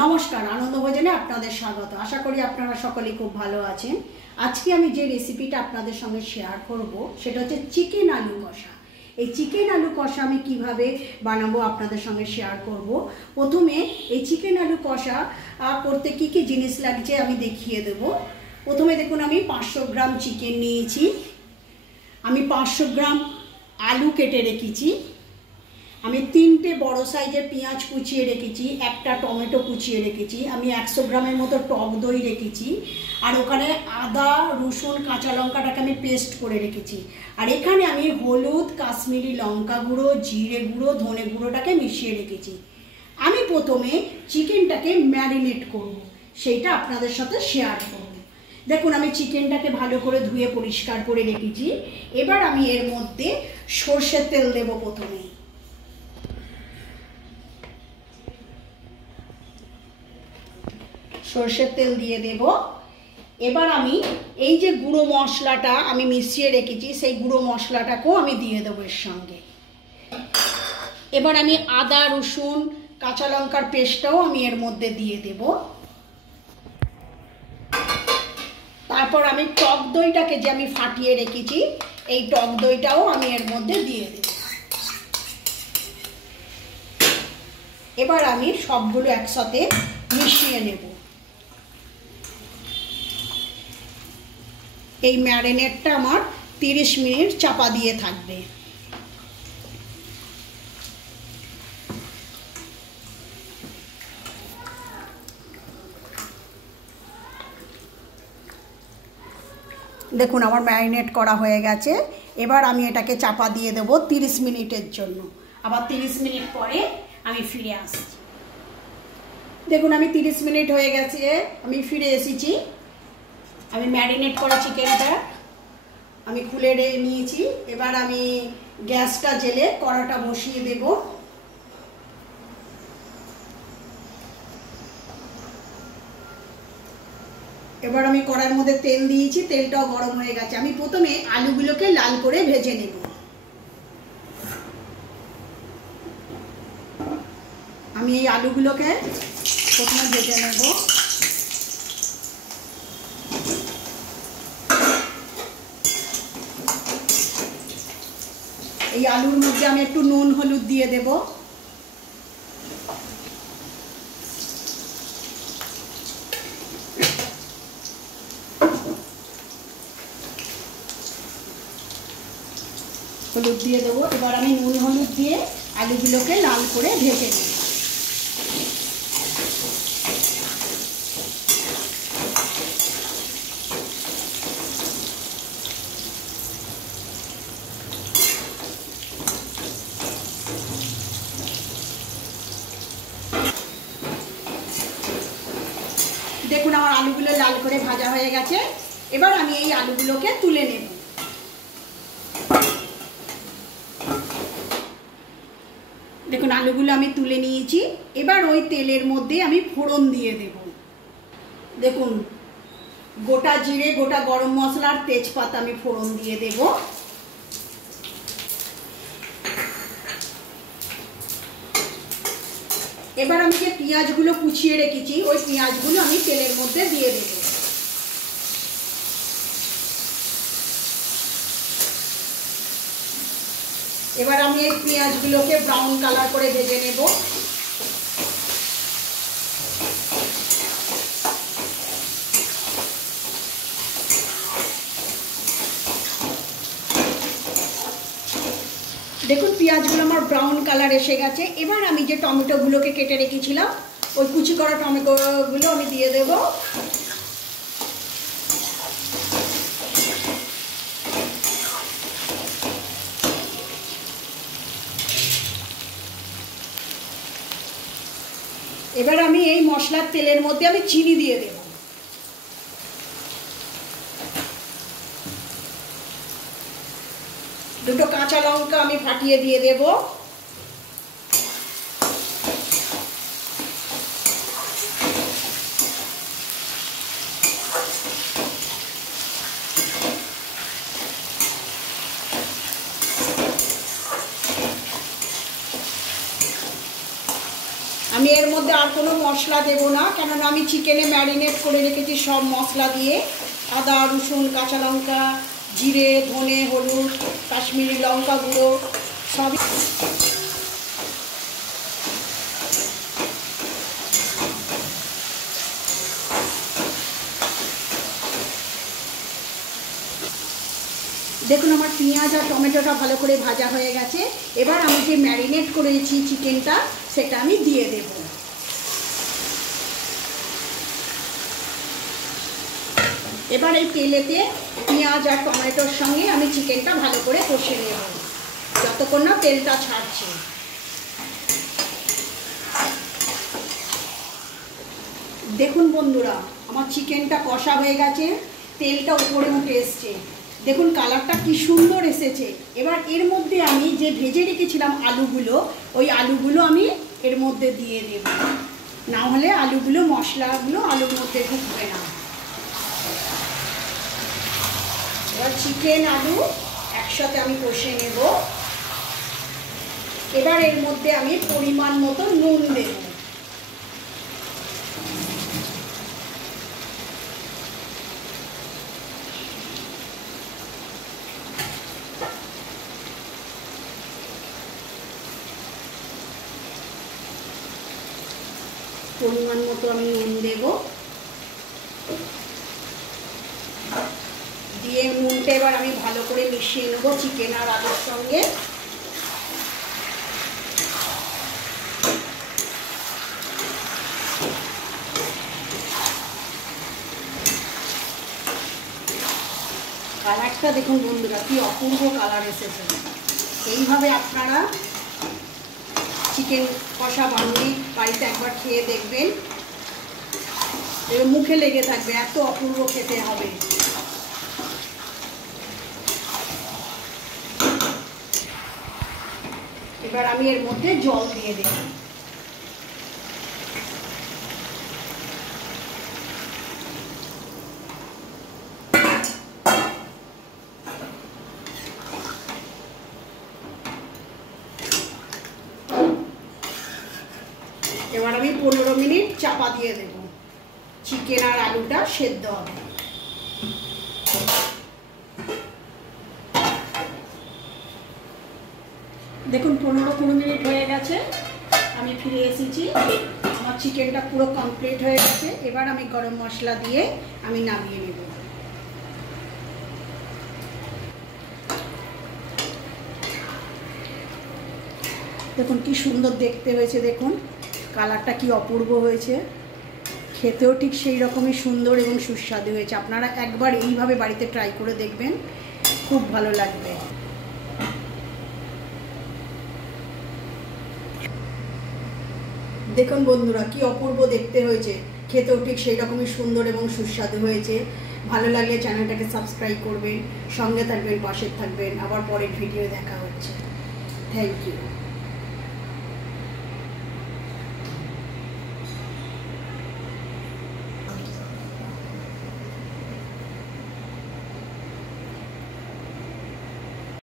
নমস্কার, আনন্দ ভোজনে আপনাদের স্বাগত। আশা করি আপনারা সকলেই খুব ভালো আছেন। আজকে আমি যে রেসিপিটা আপনাদের সঙ্গে শেয়ার করব সেটা হচ্ছে চিকেন আলু কষা। এই চিকেন আলু কষা আমি কিভাবে বানাবো আপনাদের সঙ্গে শেয়ার করব। প্রথমে এই চিকেন আলু কষা করতে কি কি জিনিস লাগছে আমি দেখিয়ে দেব। প্রথমে দেখুন, আমি 500 গ্রাম চিকেন নিয়েছি, আমি 500 গ্রাম আলু কেটে রেখেছি, আমি 3টে বড় সাইজের পেঁয়াজ কুচিয়ে রেখেছি, একটা টমেটো কুচিয়ে রেখেছি, আমি 100 গ্রামের মতো টক দই রেখেছি, আর ওখানে আদা রসুন কাঁচা লঙ্কাটাকে আমি পেস্ট করে রেখেছি, আর এখানে আমি হলুদ কাশ্মীরি লঙ্কা গুঁড়ো জিরে গুঁড়ো ধনে গুঁড়োটাকে মিশিয়ে রেখেছি। আমি প্রথমে চিকেনটাকে ম্যারিনেট করব, সেইটা আপনাদের সাথে শেয়ার করব। দেখুন, আমি চিকেনটাকে ভালো করে ধুয়ে পরিষ্কার করে রেখেছি। এবার আমি এর মধ্যে সর্ষের তেল দেব। প্রথমেই সর্ষের তেল দিয়ে দেব। এবার আমি এই যে গুঁড়ো মশলাটা আমি মিশিয়ে রেখেছি সেই গুঁড়ো মশলাটাকেও আমি দিয়ে দেবো এর সঙ্গে। এবার আমি আদা রসুন কাঁচা লঙ্কার পেস্টটাও আমি এর মধ্যে দিয়ে দেব। তারপর আমি টক দইটাকে যে আমি ফাটিয়ে রেখেছি এই টক দইটাও আমি এর মধ্যে দিয়ে দেব। এবার আমি সবগুলো একসাথে মিশিয়ে নেব। এই ম্যারিনেটটা আমার 30 মিনিট চাপা দিয়ে থাকবে। দেখুন, আমার ম্যারিনেট করা হয়ে গেছে। এবার আমি এটাকে চাপা দিয়ে দেব 30 মিনিটের জন্য। আবার 30 মিনিট পরে আমি ফিরে আসছি। দেখুন, আমি 30 মিনিট হয়ে গেছে, আমি ফিরে এসেছি। আমি ম্যারিনেট করা চিকেনটা আমি খুলে নিয়েছি। এবার আমি গ্যাসটা জেলে কড়াটা বসিয়ে দেব। এবার আমি কড়ার মধ্যে তেল দিয়েছি, তেলটাও গরম হয়ে গেছে। আমি প্রথমে আলুগুলোকে লাল করে ভেজে নেব। আমি এই আলুগুলোকে প্রথমে ভেজে নেব। এই আলুর মধ্যে আমি একটু নুন হলুদ দিয়ে দেব। হলুদ দিয়ে দেবো। এবার আমি নুন হলুদ দিয়ে আলুগুলোকে লাল করে ভেজে নেব। দেখুন, আমার আলুগুলো লাল করে ভাজা হয়ে গেছে। এবার আমি এই আলুগুলোকে তুলে নেব। দেখুন, আলুগুলো আমি তুলে নিয়েছি। এবার ওই তেলের মধ্যে আমি ফোড়ন দিয়ে দেব। দেখুন, গোটা জিরে গোটা গরম মশলা আর তেজপাতা আমি ফোড়ন দিয়ে দেব। এবার আমি যে পেঁয়াজগুলো কুচিয়ে রেখেছি ওই পেঁয়াজগুলো আমি তেলের মধ্যে দিয়ে দেব। এবার আমি এই পেঁয়াজগুলোকে ব্রাউন কালার করে ভেজে নেব। দেখুন, পেঁয়াজগুলো আমার ব্রাউন কালার এসে গেছে। এবার আমি যে টমেটোগুলোকে কেটে রেখেছিলাম ওই কুচি করা টমেটোগুলো আমি দিয়ে দেব। এবার আমি এই মশলার তেলের মধ্যে আমি চিনি দিয়ে দেব। দুটো কাঁচা লঙ্কা আমি ফাটিয়ে দিয়ে দেব। আমি এর মধ্যে আর কোনো মশলা দেব না, কেননা আমি চিকেনে ম্যারিনেট করে রেখেছি সব মশলা দিয়ে, আদা রসুন কাঁচা লঙ্কা জিরে ধনে হলুদ কাশ্মীরি লঙ্কা গুঁড়ো সবই। দেখুন আমার পেঁয়াজ আর টমেটোটা ভালো করে ভাজা হয়ে গেছে। এবার আমি যে ম্যারিনেট করেছি চিকেনটা সেটা আমি দিয়ে দেব। এবার এই তেলেতে পেঁয়াজ আর টমেটোর সঙ্গে আমি চিকেনটা ভালো করে কষে নেব যতক্ষণ না তেলটা ছাড়ছে। দেখুন বন্ধুরা আমার চিকেনটা কষা হয়ে গেছে, তেলটা উপরে উঠে এসছে, দেখুন কালারটা কি সুন্দর এসেছে। এবার এর মধ্যে আমি যে ভেজে রেখেছিলাম আলুগুলো, ওই আলুগুলো আমি এর মধ্যে দিয়ে দেব, না হলে আলুগুলো মশলাগুলো আলুর মধ্যে ঢুকবে না। এবার চিকেন আলু একসাথে আমি কষে নেব। এবার এর মধ্যে আমি পরিমাণ মতো নুন দেব। পরিমাণ মতো আমি নুন দেব, দিয়ে নুনটা এবার আমি ভালো করে মিশিয়ে নেব চিকেন আর আলুর সঙ্গে। কালারটা দেখুন বন্ধুরা কি অপূর্ব কালার এসেছে। এইভাবে আপনারা চিকেন কষা বানিয়ে বাড়িতে একবার খেয়ে দেখবেন, মুখে লেগে থাকবে, এত অপূর্ব খেতে হবে। এবার আমি এর মধ্যে জল দিয়ে দেব। এবার আমি 15 মিনিট চাপা দিয়ে দেব, চিকেন আর আলুটা সেদ্ধ হবে। দেখুন 15-20 মিনিট হয়ে গেছে, আমি ফিরে এসেছি, আমার চিকেনটা পুরো কমপ্লিট হয়ে গেছে। এবার আমি গরম মশলা দিয়ে আমি নামিয়ে নেব। দেখুন কি সুন্দর দেখতে হয়েছে, দেখুন কালারটা কি অপূর্ব হয়েছে, খেতেও ঠিক সেই রকমই সুন্দর এবং সুস্বাদু হয়েছে। আপনারা একবার এইভাবে বাড়িতে ট্রাই করে দেখবেন, খুব ভালো লাগবে। দেখুন বন্ধুরা কি অপূর্ব দেখতে হয়েছে, খেতেও ঠিক সেই রকমই সুন্দর এবং সুস্বাদু হয়েছে। ভালো লাগলে চ্যানেলটাকে সাবস্ক্রাইব করবেন, সঙ্গে থাকবেন, পাশে থাকবেন। আবার পরের ভিডিও দেখা হচ্ছে। Thank you.